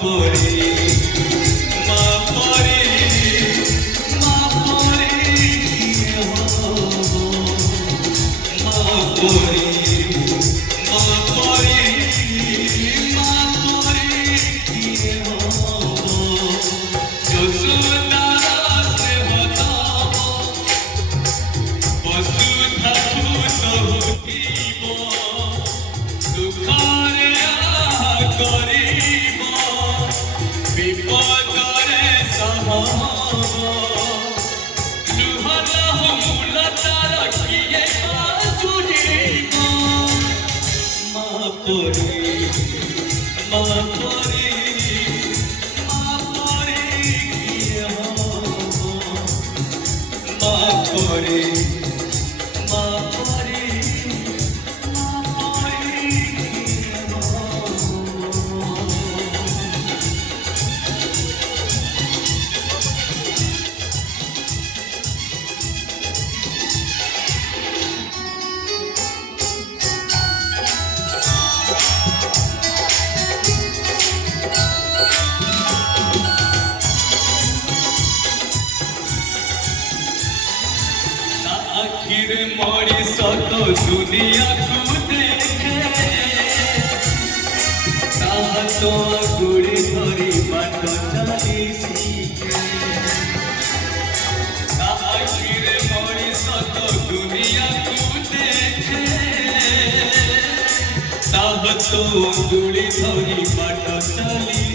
পরে মা পরে মা পরে মা পরে মা পরে মা পরে যশোদা से बताब বসুধা সহিব দুঃখরে করিব বিপদরে সহব লুহল মূলতা রখিয়ে শুনিব মা পরে মা পরে মা পরে কিয়ে হব মা পরে মা পরে মা পরে কিয়ে হব आखिर मोरी सत दुनिया को देखे तो गुड़ी धरी बाट चली सीखे आखिर मोरी सत दुनिया को देखे तो गुड़ी धरी बाट चली